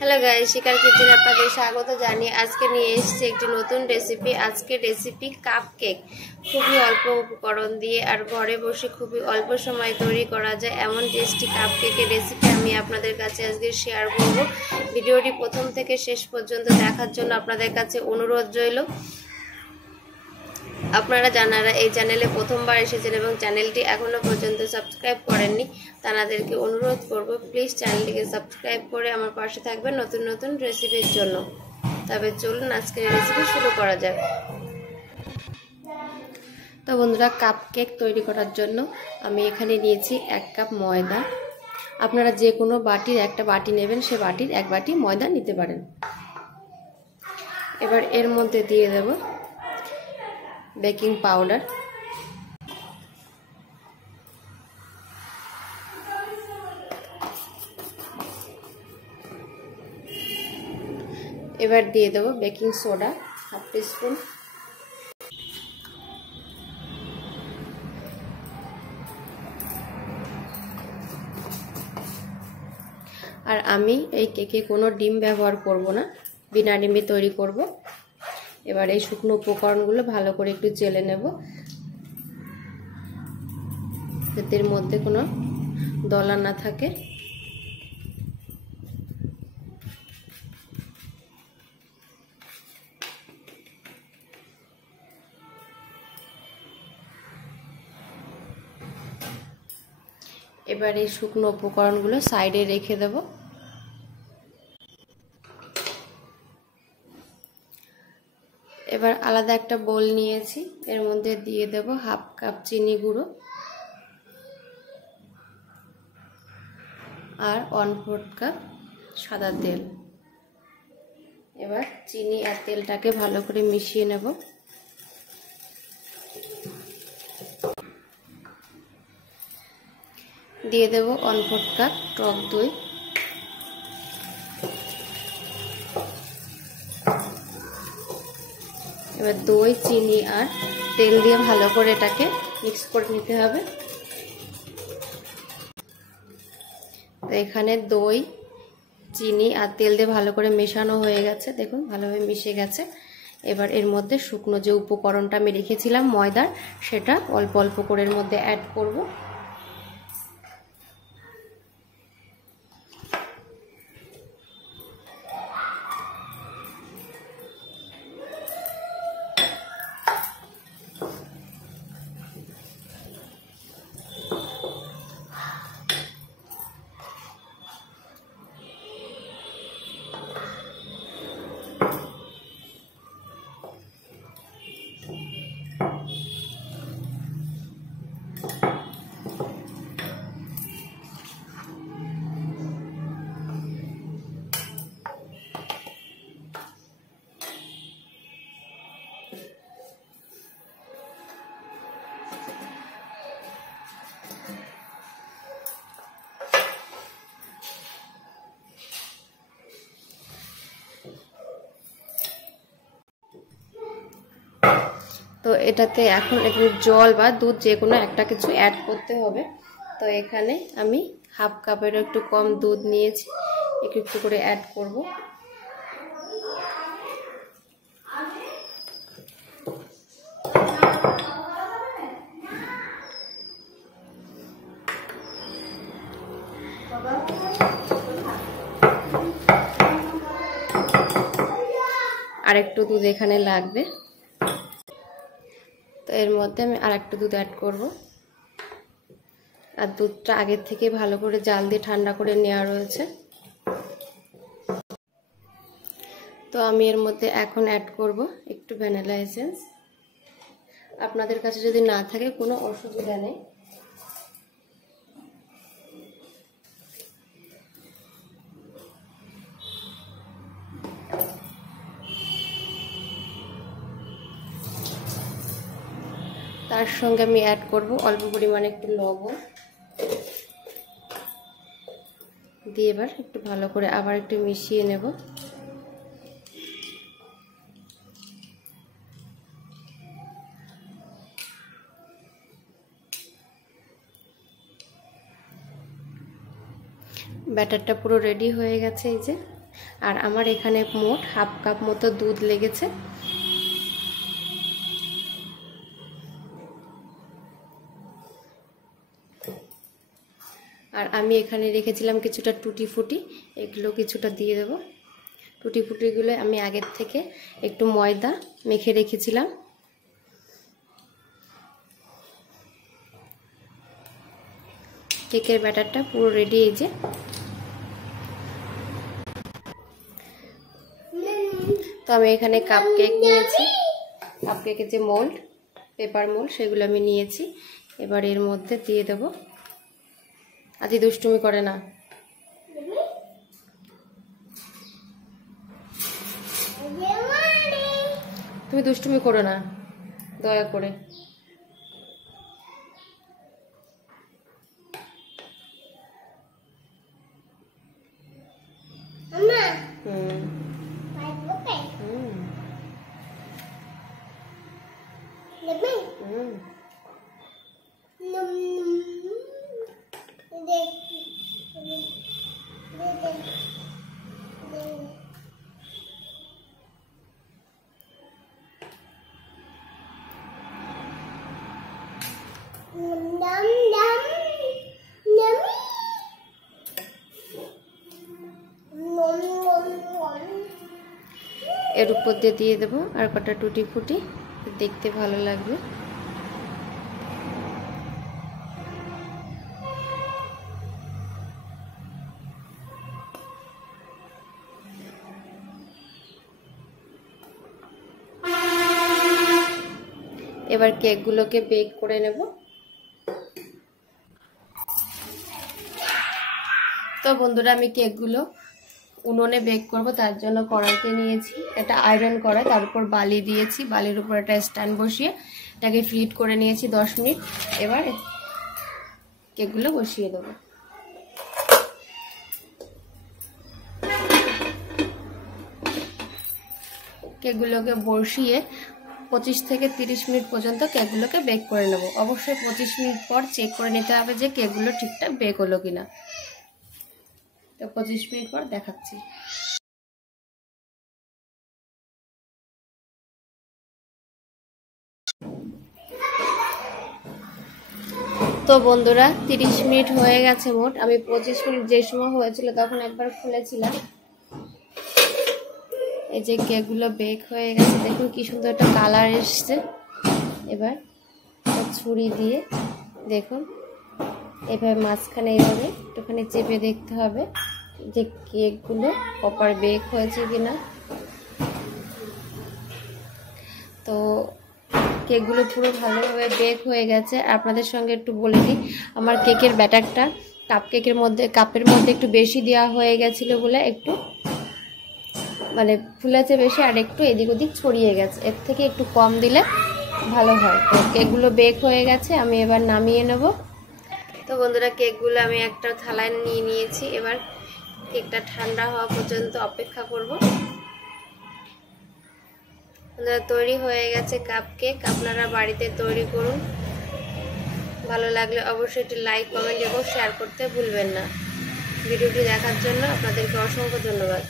Hello guys, शिकार kitchen আপনাদের স্বাগত জানিয়ে আজকে নিয়ে এসেছি একটি নতুন রেসিপি। আজকে রেসিপি কাপ কেক। খুবই অল্প উপকরণ দিয়ে আর ঘরে বসে খুবই অল্প সময় তৈরি করা যায় এমন টেস্টি কাপ কেকের রেসিপি আমি আপনাদের কাছে আজকে শেয়ার করব। ভিডিওটি প্রথম থেকে শেষ পর্যন্ত দেখার জন্য আপনাদের কাছে অনুরোধ রইল। আপনারা যারা এই চ্যানেলে প্রথমবার এসেছেন এবং চ্যানেলটি এখনো পর্যন্ত সাবস্ক্রাইব করেননি তাদেরকে অনুরোধ করব প্লিজ চ্যানেলটিকে সাবস্ক্রাইব করে আমার পাশে থাকবেন নতুন নতুন রেসিপির জন্য। তবে চলুন আজকের রেসিপি শুরু করা যাক। তো বন্ধুরা, কাপ কেক তৈরি করার জন্য আমি এখানে নিয়েছি 1 কাপ ময়দা। আপনারা যে কোনো বাটির একটা বাটি নেবেন, সে বাটির 1 বাটি ময়দা নিতে পারেন। এবার এর মধ্যে দিয়ে দেব বেকিং পাউডার, এবার দিয়ে দেব বেকিং সোডা 1/2 টিস্পুন, আর আমি এই কেকে কোনো ডিম ব্যবহার করব না, বিনা ডিমে তৈরি করব। এবার এই শুকনো উপকরণগুলো ভালো করে একটু চেলে নেব, যাতে এর মধ্যে কোনো দলা না থাকে। এবার এই শুকনো উপকরণগুলো সাইডে রেখে দেব। এবার আলাদা একটা বোল নিয়েছি, এর মধ্যে দিয়ে দেব 1/2 কাপ চিনি গুঁড়ো আর 1/4 কাপ সাদা তেল। এবার চিনি আর তেলটাকে ভালো করে মিশিয়ে নেব। দিয়ে দেব 1/4 কাপ টক দই, এবার দই, চিনি আর তেল দিয়ে ভালো করে এটাকে মিক্স করে নিতে হবে। তো এখানে দই, চিনি আর তেল দিয়ে ভালো করে মেশানো হয়ে গেছে, দেখুন ভালোভাবে মিশে গেছে। এবার এর মধ্যে শুকনো যে উপকরণটা আমি রেখেছিলাম ময়দার, সেটা অল্প অল্প করে এর মধ্যে অ্যাড করব। তো এটাতে এখন একটু জল বা দুধ যে কোনো একটা কিছু অ্যাড করতে হবে। তো এখানে আমি 1/2 কাপের একটু কম দুধ নিয়েছি, একটু একটু করে অ্যাড করব। আর একটু দুধ এখানে লাগবে, তো এর মধ্যে আমি আর একটু দুধ অ্যাড করব। আর দুধটা আগের থেকে ভালো করে জাল দিয়ে ঠান্ডা করে নেওয়া রয়েছে। তো আমি এর মধ্যে এখন অ্যাড করব একটু ভ্যানিলা এসেন্স। আপনাদের কাছে যদি না থাকে কোনো অসুবিধা নেই। তার সঙ্গে আমি অ্যাড করব অল্প পরিমাণে একটু লবণ দিয়ে এবার একটু ভালো করে আবার একটু মিশিয়ে নেব। ব্যাটারটা পুরো রেডি হয়ে গেছে। এই যে আর আমার এখানে মোট হাফ কাপ মতো দুধ লেগেছে। আর আমি এখানে রেখেছিলাম কিছুটা টুটি ফুটি, এগুলো কিছুটা দিয়ে দেব। টুটি ফুটিগুলো আমি আগের থেকে একটু ময়দা মেখে রেখেছিলাম। কেকের ব্যাটারটা পুরো রেডি। এই যে তো আমি এখানে কাপ কেক নিয়েছি, কাপ কেকের যে মোল্ড, পেপার মোল্ড, সেগুলো আমি নিয়েছি। এবার এর মধ্যে দিয়ে দেব। আজ দুষ্টুমি করে না, তুমি দুষ্টুমি করো না দয়া করে। এর উপর দিয়ে দেবো আর কটা টুটি ফুটি, দেখতে ভালো লাগবে। এবার কেকগুলোকে বেক করে নেব। তো বন্ধুরা, আমি কেকগুলো উনুনে বেক করব, তার জন্য কড়াইতে নিয়েছি। এটা আয়রন কড়াই, তার উপর বালি দিয়েছি, বালির উপর একটা স্ট্যান্ড বসিয়ে এটাকে ফ্রিট করে নিয়েছি 10 মিনিট। এবার কেকগুলো বসিয়ে দেবো। কেকগুলোকে বসিয়ে 25 থেকে 30 মিনিট পর্যন্ত কেকগুলোকে বেক করে নেব। অবশ্যই 25 মিনিট পর চেক করে নিতে হবে যে কেকগুলো ঠিকঠাক বেক হলো কিনা। তো 25 মিনিট পর দেখাচ্ছি। তো বন্ধুরা, 30 মিনিট হয়ে গেছে মোট। আমি 25 মিনিট যে সময় হয়েছিল তখন একবার খুলেছিলাম। এই যে কেকগুলো বেক হয়ে গেছে, দেখুন কি সুন্দর একটা কালার এসছে। এবার ছুরি দিয়ে দেখুন এভাবে মাঝখানে এইভাবে একটুখানি চেপে দেখতে হবে যে কেকগুলো প্রপার বেক হয়েছে কিনা। তো কেকগুলো পুরো ভালোভাবে বেক হয়ে গেছে। আপনাদের সঙ্গে একটু বলে দিই, আমার কেকের ব্যাটারটা কাপের মধ্যে একটু বেশি দেওয়া হয়ে গেছিলো বলে একটু মানে ফুলেছে বেশি, আর একটু এদিক ওদিক ছড়িয়ে গেছে। এর থেকে একটু কম দিলে ভালো হয়। তো কেকগুলো বেক হয়ে গেছে, আমি এবার নামিয়ে নেব। তো বন্ধুরা, কেকগুলো আমি একটা থালায় নিয়ে নিয়েছি। এবার কেকটা ঠান্ডা হওয়া পর্যন্ত অপেক্ষা করব। বন্ধুরা, তৈরি হয়ে গেছে কাপ কেক। আপনারা বাড়িতে তৈরি করুন। ভালো লাগলে অবশ্যই একটি লাইক, কমেন্ট এবং শেয়ার করতে ভুলবেন না। ভিডিওটি দেখার জন্য আপনাদেরকে অসংখ্য ধন্যবাদ।